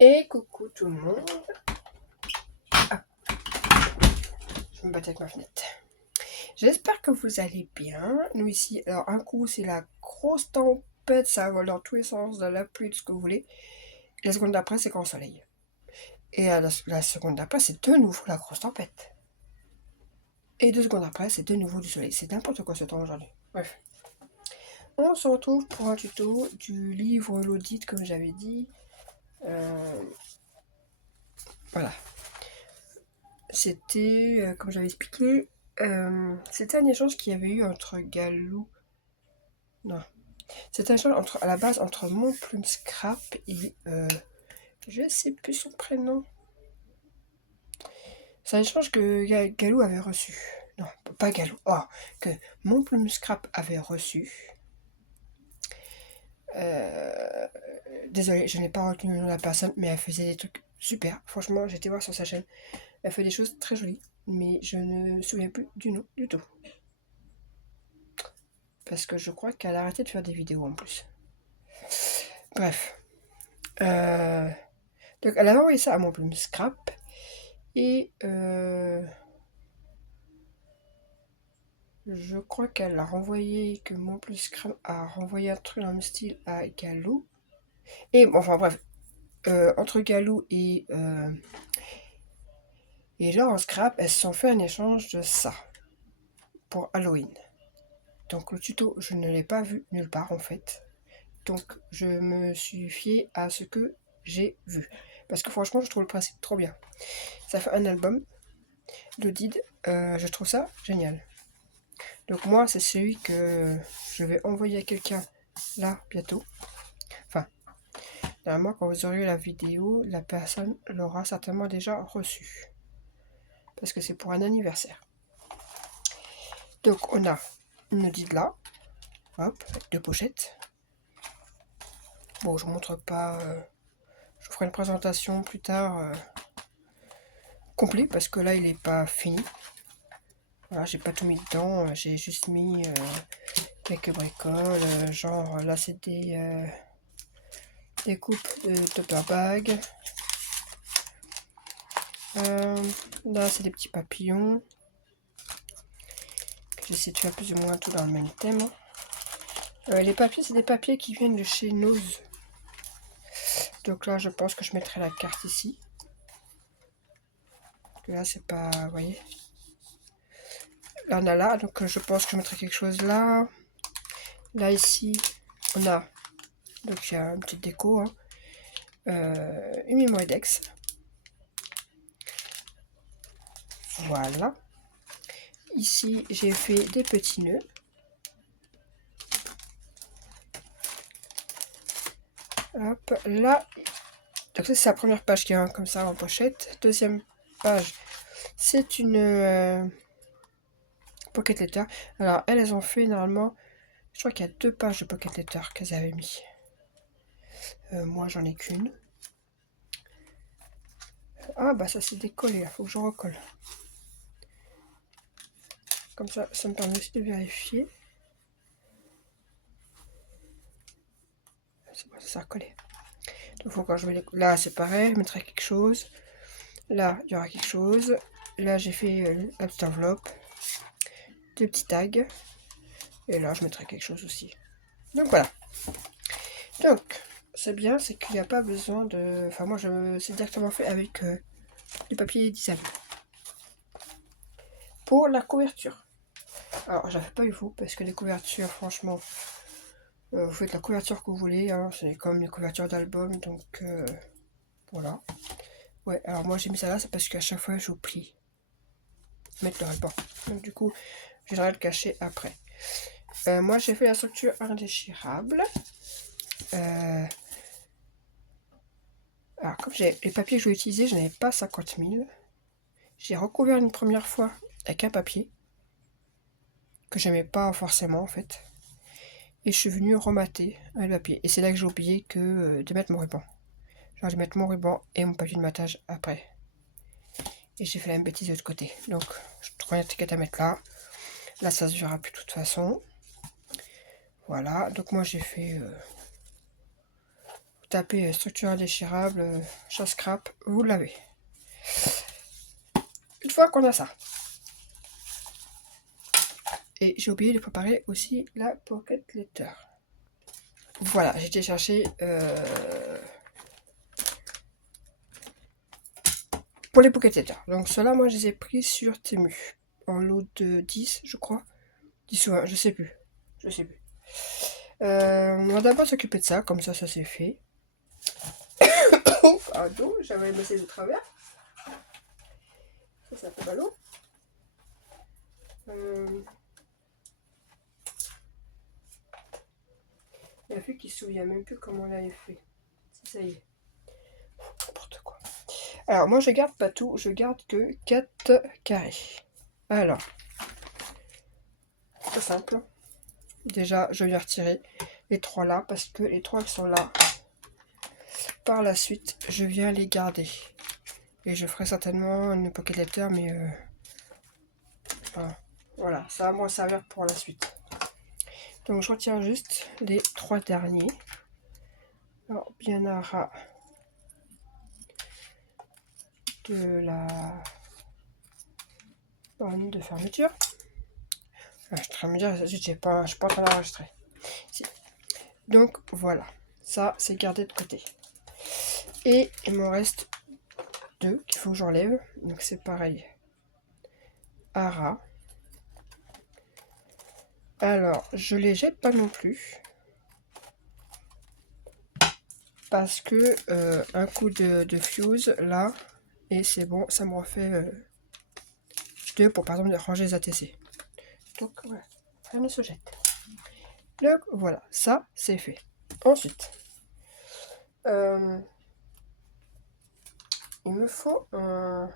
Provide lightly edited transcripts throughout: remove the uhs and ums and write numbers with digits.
Et coucou tout le monde. Ah, je me battais avec ma fenêtre. J'espère que vous allez bien. Nous ici, alors un coup c'est la grosse tempête, ça vole dans tous les sens, de la pluie, tout ce que vous voulez. La seconde d'après c'est grand soleil. Et la seconde d'après c'est de nouveau la grosse tempête. Et 2 secondes après c'est de nouveau du soleil. C'est n'importe quoi ce temps aujourd'hui. Bref. On se retrouve pour un tuto du livre L'audit comme j'avais dit. Voilà. C'était, comme j'avais expliqué, c'était un échange qu'il y avait eu entre Galou. Non. C'était un échange à la base entre Mon Plume Scrap et. Je sais plus son prénom. C'est un échange que Galou avait reçu. Non, pas Galou. Oh, que Mon Plume Scrap avait reçu. Désolée, je n'ai pas retenu le nom de la personne, mais elle faisait des trucs super. Franchement, j'étais voir sur sa chaîne. Elle fait des choses très jolies, mais je ne me souviens plus du nom du tout. Parce que je crois qu'elle a arrêté de faire des vidéos en plus. Bref. Donc elle avait envoyé ça à Mon Plume Scrap. Et je crois qu'elle a renvoyé, que Mon Plume Scrap a renvoyé un truc dans le style à Galou. Et bon, enfin bref. Entre Galou et Laurent Scrap, elles se sont fait un échange de ça. Pour Halloween. Donc le tuto, je ne l'ai pas vu nulle part en fait. Donc je me suis fiée à ce que j'ai vu. Parce que franchement, je trouve le principe trop bien. Ça fait un album d'Odid. Je trouve ça génial. Donc moi, c'est celui que je vais envoyer à quelqu'un là, bientôt. Enfin, normalement, quand vous aurez la vidéo, la personne l'aura certainement déjà reçu. Parce que c'est pour un anniversaire. Donc on a une Odid là. Hop, avec 2 pochettes. Bon, je vous montre pas... je vous ferai une présentation plus tard complet parce que là il est pas fini. Voilà, j'ai pas tout mis dedans, j'ai juste mis quelques bricoles, genre là c'est des coupes de topper bag. Là c'est des petits papillons. J'essaie de faire plus ou moins tout dans le même thème. Les papiers c'est des papiers qui viennent de chez Nose. Donc là je pense que je mettrai la carte ici. Là c'est pas, vous voyez. Là on a là, donc je pense que je mettrai quelque chose là. Là ici on a, donc il y a une petite déco, hein. Une mémoire Dex. Voilà. Ici, j'ai fait des petits nœuds. Hop, là. Donc ça, c'est la première page qui est comme ça en pochette. Deuxième page, c'est une pocket letter. Alors, elles ont fait normalement, je crois qu'il y a 2 pages de pocket letter qu'elles avaient mis. Moi, j'en ai qu'une. Ah, bah ça, c'est décollé, là. Faut que je recolle. Comme ça me permet aussi de vérifier. C'est bon, ça s'est recollé. Donc, faut quand je vais les... Là, c'est pareil, je mettrai quelque chose. Là, il y aura quelque chose. Là, j'ai fait la petite enveloppe. 2 petits tags. Et là, je mettrai quelque chose aussi. Donc, voilà. Donc, c'est bien, c'est qu'il n'y a pas besoin de... Enfin, moi, c'est directement fait avec du papier design. Pour la couverture. Alors, j'avais pas eu vous, parce que les couvertures, franchement, vous faites la couverture que vous voulez. Hein, c'est comme les couvertures d'album, donc voilà. Ouais, alors moi, j'ai mis ça là, c'est parce qu'à chaque fois, j'oublie de mettre le ruban. Donc, du coup, je viendrai le cacher après. Moi, j'ai fait la structure indéchirable. Alors, comme les papiers que je vais utiliser, je n'avais pas 50 000. J'ai recouvert une première fois avec un papier que j'aimais pas forcément en fait. Et je suis venue remater le papier. Et c'est là que j'ai oublié de mettre mon ruban. J'aurais dû mettre mon ruban et mon papier de matage après. Et j'ai fait la même bêtise de l'autre côté. Donc, je trouve un ticket à mettre là. Là, ça se verra plus de toute façon. Voilà. Donc, moi, j'ai fait tapez structure indéchirable, scrap, vous l'avez. Une fois qu'on a ça. Et j'ai oublié de préparer aussi la pocket letter. Voilà, j'ai été chercher pour les pocket letters. Donc ceux-là, moi, je les ai pris sur Temu. En lot de 10, je crois. 10 ou 1, je sais plus. On va d'abord s'occuper de ça, comme ça c'est fait. Oh, pardon, j'avais laissé de travers. Ça fait ballot. La fille qui se souvient même plus comment on l'avait fait. Ça y est. N'importe quoi. Alors, moi je garde pas tout, je garde que 4 carrés. Alors, c'est simple. Déjà, je viens retirer les 3 là, parce que les 3 qui sont là, par la suite, je viens les garder. Et je ferai certainement une pocket letter, mais voilà, ça va me servir pour la suite. Donc je retire juste les 3 derniers. Alors, bien à ras de la borne de fermeture. Je suis en train de me dire, je suis pas en train d'enregistrer. Si. Donc voilà, ça c'est gardé de côté. Et il m'en reste 2 qu'il faut que j'enlève. Donc c'est pareil. À ras. Alors, je les jette pas non plus. Parce que un coup de fuse là, et c'est bon, ça me refait 2 pour par exemple ranger les ATC. Donc voilà, rien ne se jette. Donc voilà, ça c'est fait. Ensuite, il me faut un...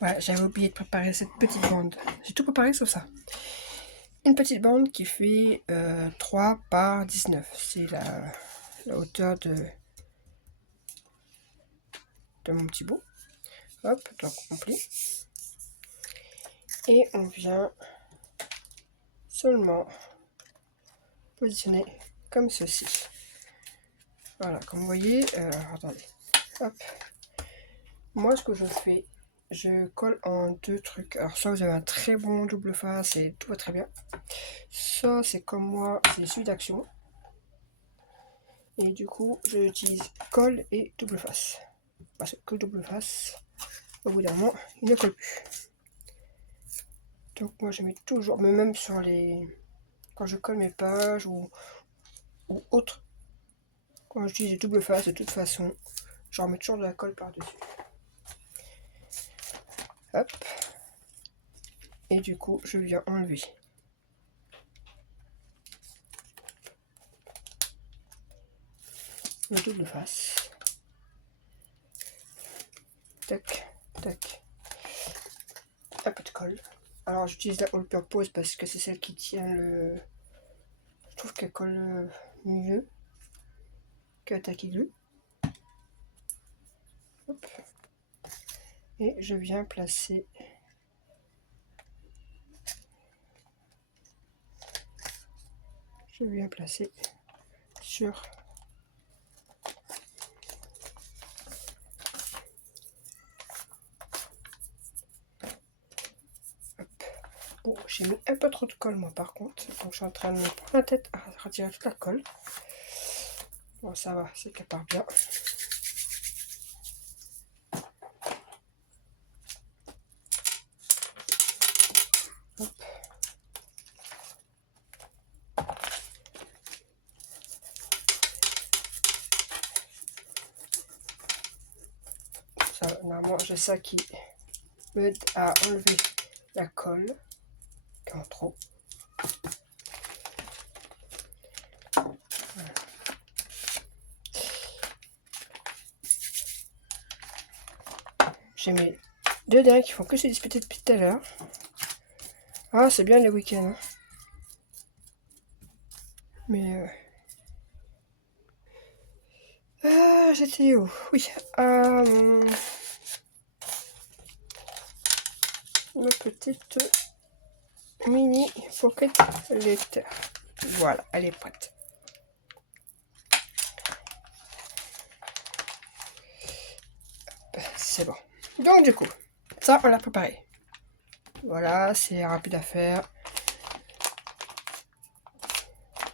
Ouais, j'avais oublié de préparer cette petite bande. J'ai tout préparé sauf ça. Une petite bande qui fait 3 par 19. C'est la hauteur de mon petit bout. Hop, donc on plie. Et on vient seulement positionner comme ceci. Voilà, comme vous voyez, attendez. Hop. Moi, ce que je fais, je colle en 2 trucs. Alors, soit vous avez un très bon double face et tout va très bien. Ça, c'est comme moi, c'est celui d'Action. Et du coup, j'utilise colle et double face. Parce que double face, au bout d'un moment, il ne colle plus. Donc moi, je mets toujours, mais même sur les... Quand je colle mes pages ou autre, quand j'utilise double face, de toute façon, je remets toujours de la colle par-dessus. Hop. Et du coup, je viens enlever le double face. Tac, tac. Un peu de colle. Alors j'utilise la All Purpose parce que c'est celle qui tient le... Je trouve qu'elle colle mieux que Tacky Glue. Hop. Et je viens placer... sur... Bon, j'ai mis un peu trop de colle moi par contre, donc je suis en train de me prendre la tête à retirer toute la colle. Bon, ça va, c'est qu'elle part bien. Hop. Ça, normalement, j'ai ça qui m'aide à enlever la colle qui est en trop. Voilà. J'ai mes 2 derniers qui font que se disputer depuis tout à l'heure. Ah, c'est bien les week-ends. Hein. Mais... j'étais où? Oui. Ma petite mini pocket letter. Voilà, elle est prête. c'est bon. Donc du coup, ça on l'a préparé. Voilà, c'est rapide à faire.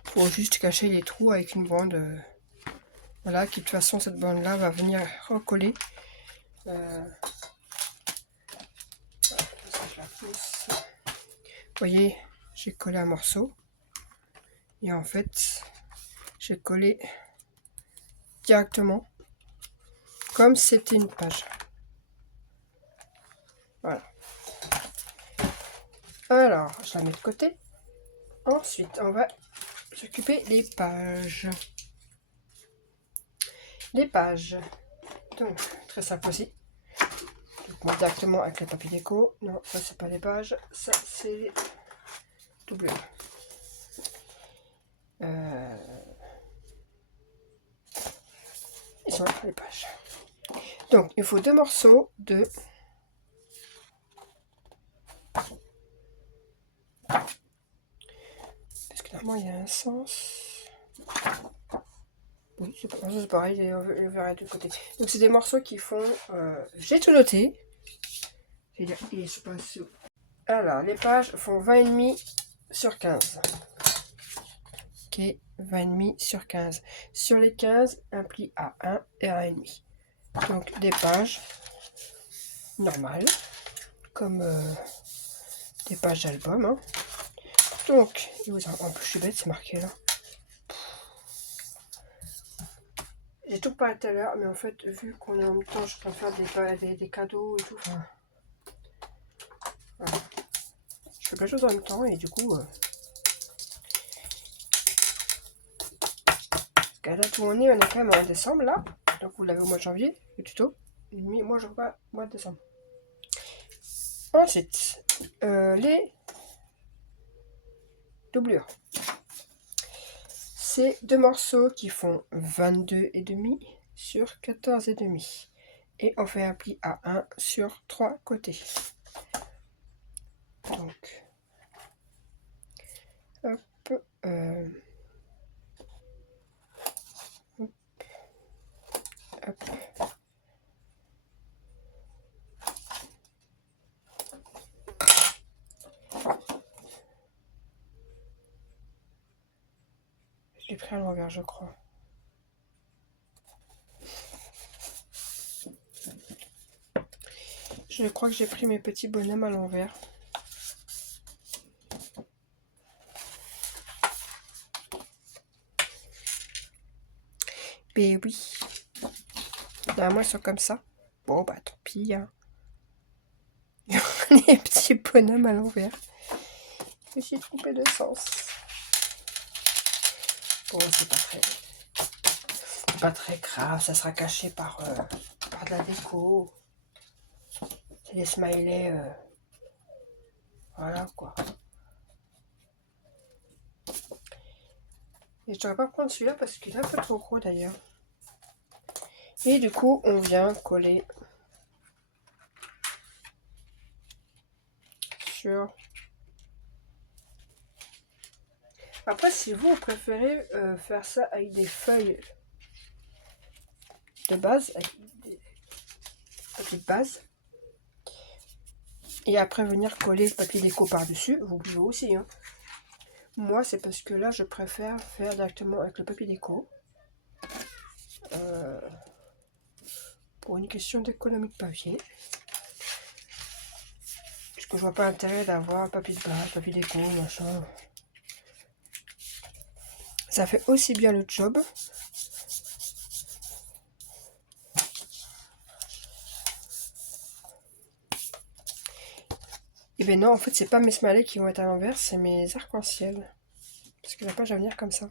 Faut juste cacher les trous avec une bande. Voilà, qui de toute façon cette bande là va venir recoller. Voilà, ça, je la pousse. Vous voyez, j'ai collé un morceau. Et en fait, j'ai collé directement comme c'était une page. Voilà. Alors, je la mets de côté. Ensuite, on va s'occuper des pages. Les pages. Donc, très simple aussi. Donc, moi, directement avec le papier déco. Non, ça, c'est pas les pages. Ça, c'est double. Ils sont là, les pages. Donc, il faut 2 morceaux de... Parce que normalement, il y a un sens. Oui, c'est pareil, je verrai de côté. Donc, c'est des morceaux qui font... j'ai tout noté. C'est-à-dire, il se passe... Alors, les pages font 20,5 sur 15. Ok, 20,5 sur 15. Sur les 15, un pli à 1 et à 1,5. Donc, des pages normales, comme des pages d'album. Hein. Donc, en plus, je suis bête, c'est marqué là. J'ai tout parlé tout à l'heure, mais en fait, vu qu'on est en même temps, je suis en train de faire des cadeaux et tout. Enfin, voilà. Je fais plein de choses en même temps et du coup... Là, tout on est quand même en décembre là. Donc vous l'avez au mois de janvier, le tuto. Mais moi je vois au mois de décembre. Ensuite, les doublures. C'est 2 morceaux qui font 22,5 sur 14,5. Et on fait un pli à 1 sur 3 côtés. Donc, hop, hop. J'ai pris à l'envers, je crois. Je crois que j'ai pris mes petits bonhommes à l'envers. Mais oui. Normalement, ils sont comme ça. Bon, bah tant pis. Hein. Les petits bonhommes à l'envers. Je me suis trompée de sens. Bon, c'est pas très grave. Ça sera caché par de la déco. C'est des smileys. Voilà quoi. Et je devrais pas prendre celui-là parce qu'il est un peu trop gros d'ailleurs. Et du coup, on vient coller sur... Après, si vous préférez faire ça avec des feuilles de base, avec des papiers de base, et après venir coller le papier déco par-dessus, vous pouvez aussi. Hein. Moi, c'est parce que là, je préfère faire directement avec le papier déco. Pour une question d'économie de papier. Parce que je vois pas l'intérêt d'avoir papier de base, papier déco, machin. Ça fait aussi bien le job. Et bien non, en fait, c'est pas mes smileys qui vont être à l'envers, c'est mes arcs-en-ciel. Parce que la page va venir comme ça.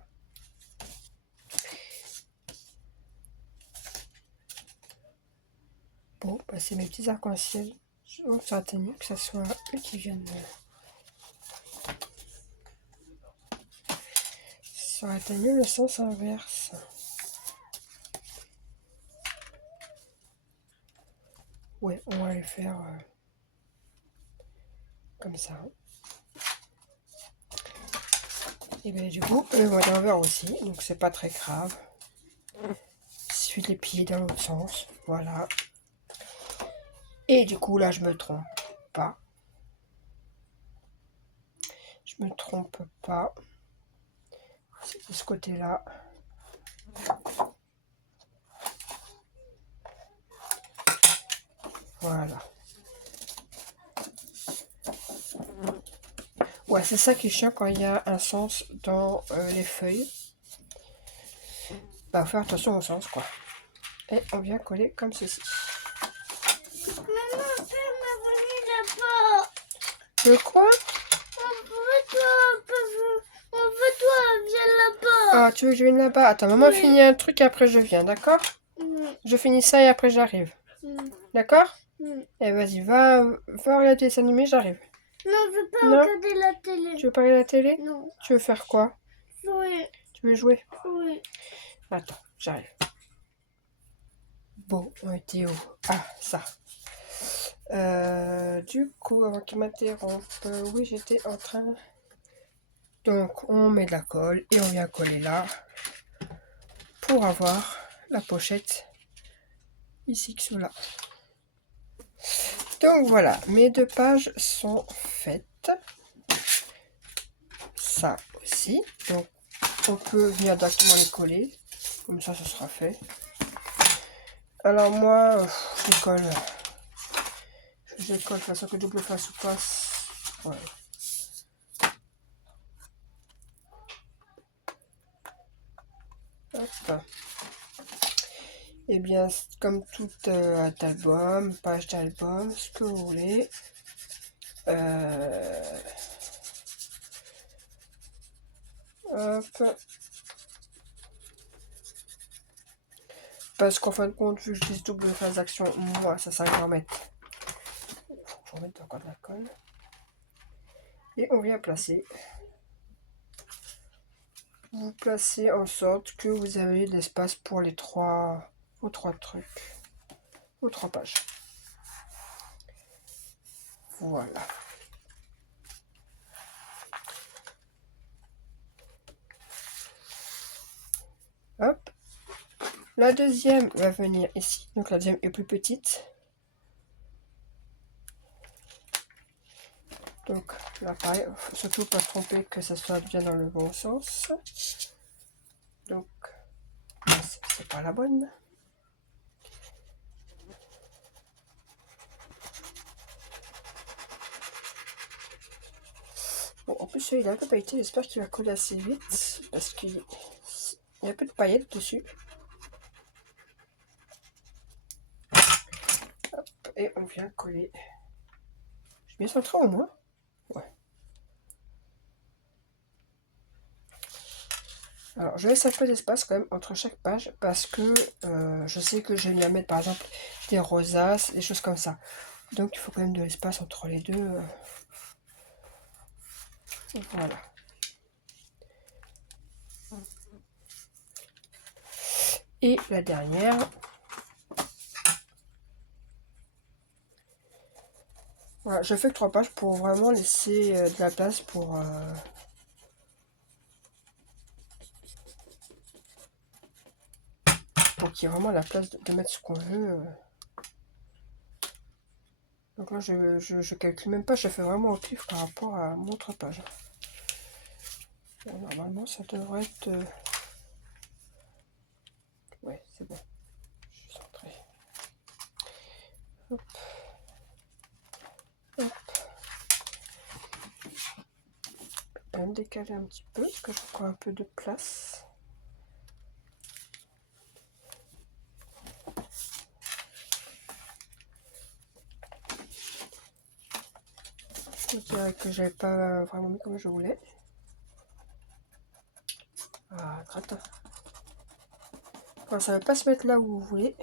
Bon, bah c'est mes petits arcs-en-ciel. Oh, ça aurait été mieux que ça soit eux qui viennent. Ça aurait été mieux le sens inverse. Ouais, on va les faire comme ça. Et bien du coup, eux vont être à l'envers aussi, donc c'est pas très grave. Il suffit de les plier dans l'autre sens, voilà. Et du coup, là, je me trompe pas. Je me trompe pas. C'est de ce côté-là. Voilà. Ouais, c'est ça qui est chiant quand il y a un sens dans les feuilles. Bah, faire attention au sens, quoi. Et on vient coller comme ceci. Maman, père m'a venu là-bas. Le quoi? On veut toi, viens là-bas. Ah, tu veux que je vienne là-bas? Attends, maman Oui. finit un truc et après je viens, d'accord? Je finis ça et après j'arrive. D'accord? Eh, vas-y, va regarder les dessins animés, j'arrive. Non, je veux pas Non? regarder la télé. Tu veux pas regarder la télé? Non. Tu veux faire quoi? Oui. Tu veux jouer? Oui. Attends, j'arrive. Bon, on était où? Ah, ça. Du coup, avant qu'il m'interrompe, oui, j'étais en train. Donc, on met de la colle et on vient coller là pour avoir la pochette ici que cela. Donc voilà, mes 2 pages sont faites. Ça aussi. Donc, on peut venir directement les coller. Comme ça, ce sera fait. Alors moi, je colle. Je colle de façon que double face ou passe. Voilà. Hop. Et bien, comme tout album, page d'album, ce que vous voulez. Hop. Parce qu'en fin de compte, vu que je dis double phase d'action, moi, ça sert à en mettre. Il faut que je remette encore de la colle. Et on vient placer. Vous placez en sorte que vous avez de l'espace pour les vos trois trucs, vos 3 pages. Voilà. Hop. La deuxième va venir ici. Donc la deuxième est plus petite. Donc là pareil, faut surtout pas se tromper que ça soit bien dans le bon sens. Donc c'est pas la bonne. Bon, en plus celui-là, il a un peu pailleté, j'espère qu'il va coller assez vite parce qu'il y a un peu de paillettes dessus. Hop, et on vient coller. Je suis bien centré au moins. Ouais. Alors, je laisse un peu d'espace quand même entre chaque page parce que je sais que je vais venir mettre par exemple des rosaces, des choses comme ça. Donc, il faut quand même de l'espace entre les deux. Voilà. Et la dernière. Voilà, je fais que 3 pages pour vraiment laisser de la place pour qu'il y ait vraiment la place de mettre ce qu'on veut. Donc là, je calcule même pas, je fais vraiment au pif par rapport à mon 3 pages. Bon, normalement, ça devrait être... Ouais, c'est bon. Je suis centré. Hop. Hop. Je vais me décaler un petit peu, parce que je prends un peu de place. Je dirais que je n'avais pas vraiment mis comme je voulais. Ah, gratin. Enfin, ça ne va pas se mettre là où vous voulez.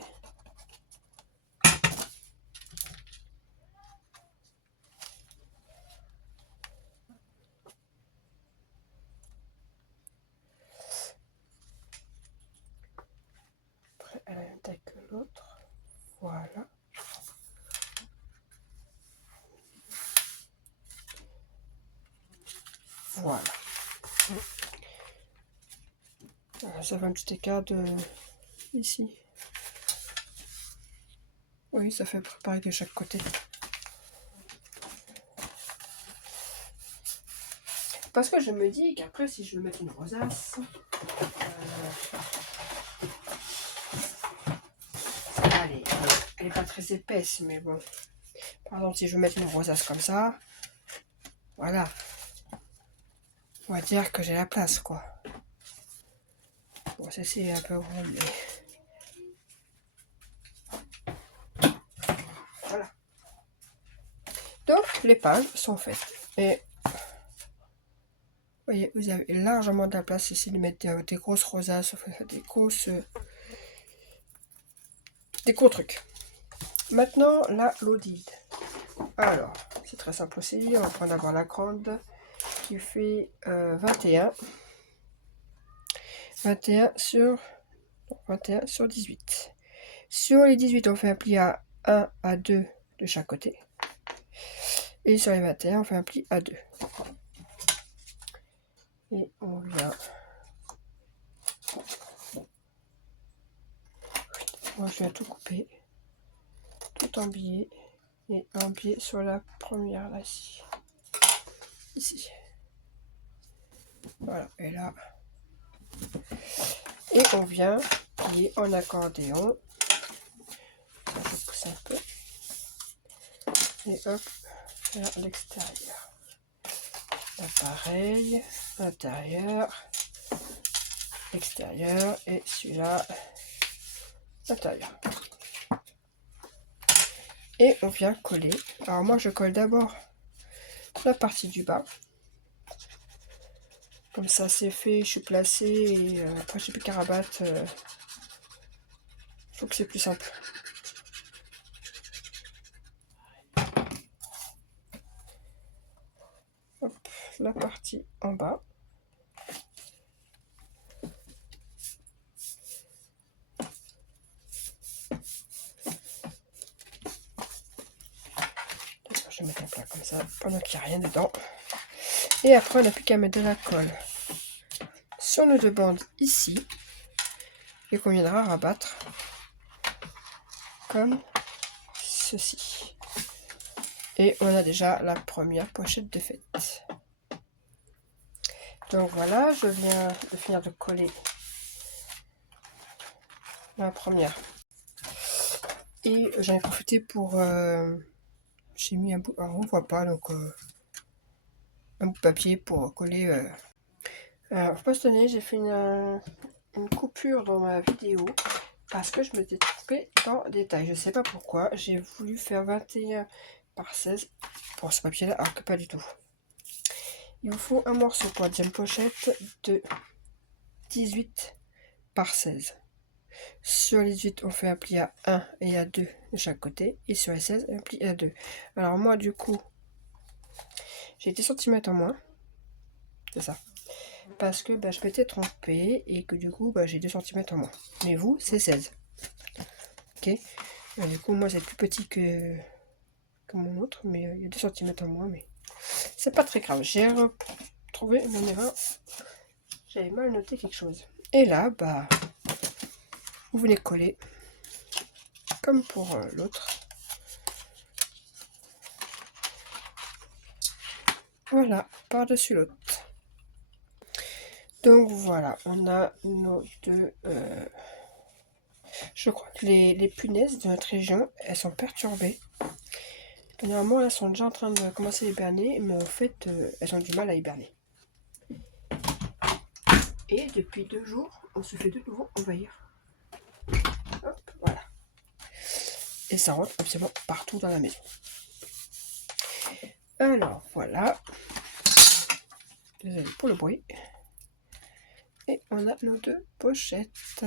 Après, elle a la même taille que l'autre. Voilà. Voilà. Ça fait un petit écart de ici. Oui, ça fait préparer de chaque côté. Parce que je me dis qu'après, si je veux mettre une rosace, elle est pas très épaisse, mais bon. Par exemple, si je veux mettre une rosace comme ça, voilà. On va dire que j'ai la place, quoi. Bon, ça c'est un peu rond, mais... Voilà. Donc, les pages sont faites. Et vous voyez, vous avez largement de la place ici de mettre des grosses rosaces, des gros trucs. Maintenant, l'eau d'huile. Alors, c'est très simple aussi. On va prendre d'abord la grande qui fait 21 sur 18. Sur les 18, on fait un pli à 1 à 2 de chaque côté. Et sur les 21, on fait un pli à 2. Et on vient... Moi, je viens tout couper, tout embiller et embiller sur la première là, ici. Voilà, et là. Et on vient plier en accordéon. Ça, je pousse un peu. Et hop, vers l'extérieur. Là, pareil, intérieur, extérieur et celui-là, intérieur. Et on vient coller. Alors moi je colle d'abord la partie du bas. Comme ça c'est fait, je suis placée et après j'ai plus qu'à rabattre. Je trouve que c'est plus simple. Hop, la partie en bas. Je vais mettre un plat comme ça pendant qu'il n'y a rien dedans. Et après on n'a plus qu'à mettre de la colle sur nos deux bandes ici. Et qu'on viendra rabattre comme ceci. Et on a déjà la première pochette de faite. Donc voilà, je viens de finir de coller la première. Et j'en ai profité pour... j'ai mis un bout... Alors on ne voit pas, donc... un bout de papier pour coller... Alors, faut pas se tenir, j'ai fait une coupure dans ma vidéo. Parce que je me suis trompée dans les tailles. Je sais pas pourquoi. J'ai voulu faire 21 par 16 pour ce papier-là, alors que pas du tout. Il vous faut un morceau pour la deuxième pochette de 18 par 16. Sur les 18, on fait un pli à 1 et à 2 de chaque côté. Et sur les 16, un pli à 2. Alors moi, du coup, j'ai 10 cm en moins. C'est ça. Parce que je m'étais trompée et que du coup, j'ai 2 cm en moins. Mais vous, c'est 16. Ok. Du coup, moi, c'est plus petit que mon autre. Mais il y a 2 cm en moins. Mais c'est pas très grave. J'ai retrouvé mon erreur. J'avais mal noté quelque chose. Et là, vous venez coller comme pour l'autre. Voilà, par-dessus l'autre. Donc voilà, on a nos deux... je crois que les punaises de notre région, elles sont perturbées. Normalement, elles sont déjà en train de commencer à hiberner, mais en fait, elles ont du mal à hiberner. Et depuis 2 jours, on se fait de nouveau envahir. Hop, voilà. Et ça rentre absolument partout dans la maison. Alors, voilà. Désolé pour le bruit. Et on a nos 2 pochettes.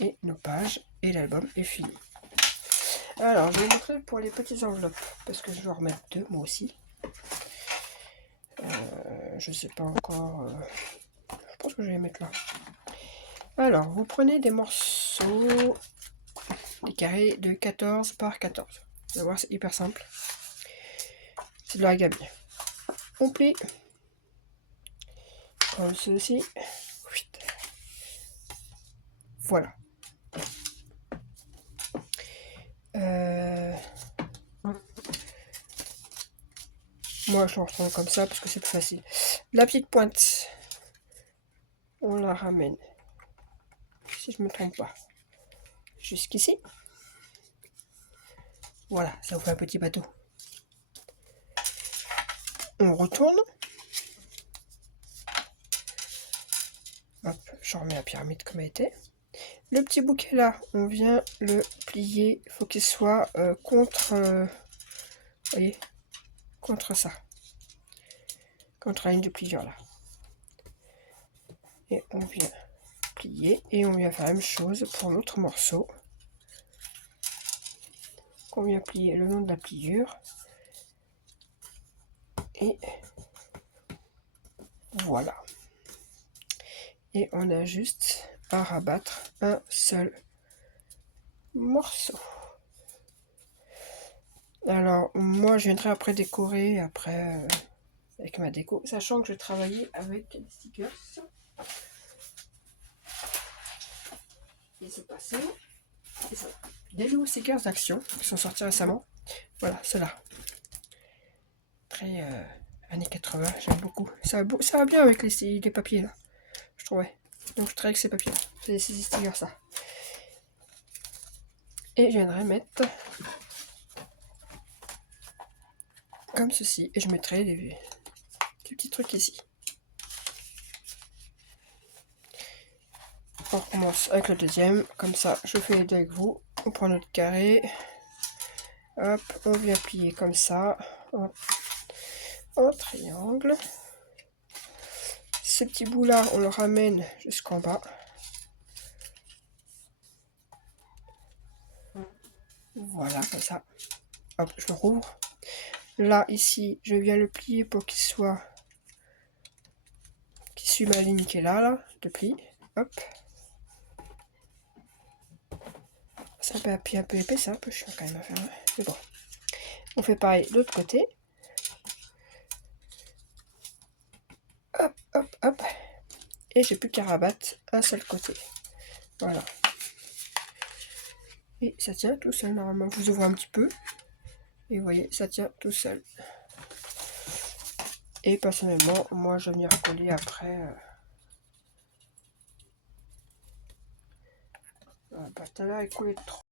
Et nos pages. Et l'album est fini. Alors, je vais vous montrer pour les petites enveloppes. Parce que je vais en remettre 2, moi aussi. Je sais pas encore. Je pense que je vais les mettre là. Alors, vous prenez des morceaux, des carrés de 14 par 14. Vous allez voir, c'est hyper simple. C'est de l'origami. On plie comme ceci. Voilà. Moi, je le retourne comme ça parce que c'est plus facile. La petite pointe, on la ramène, si je me trompe pas, jusqu'ici. Voilà, ça vous fait un petit bateau. On retourne. Hop, je remets la pyramide comme elle était. Le petit bouquet là, on vient le plier. Il faut qu'il soit contre, voyez, contre ça, contre la ligne de pliure là. Et on vient plier et on vient faire la même chose pour l'autre morceau. On vient plier le long de la pliure. Et voilà. Et on a juste à rabattre un seul morceau. Alors moi je viendrai après décorer après avec ma déco, sachant que je travaillais avec des stickers. Et c'est passé. Et ça. Des nouveaux stickers d'action qui sont sortis récemment. Voilà, ceux-là. Très années 80, j'aime beaucoup. Ça va bien avec les papiers là, je trouvais. Donc je travaille avec ces papiers là. C'est ces stickers ça. Et je viendrai mettre comme ceci. Et je mettrai des petits trucs ici. On recommence avec le deuxième. Comme ça, je fais les deux avec vous. On prend notre carré. Hop, on vient plier comme ça. En triangle. Ce petit bout là, on le ramène jusqu'en bas. Voilà, comme ça. Hop, je le rouvre. Là, ici, je viens le plier pour qu'il soit... qu'il suit ma ligne qui est là, de pli. Hop. C'est un peu épais, c'est un peu chiant quand même à faire. Hein. Mais bon. On fait pareil de l'autre côté. Hop, hop, hop. Et j'ai plus qu'à rabattre un seul côté. Voilà. Et ça tient tout seul normalement. Je vous ouvre un petit peu. Et vous voyez, ça tient tout seul. Et personnellement, moi je vais venir coller après. Bah, tout à l'heure, il coulait trop.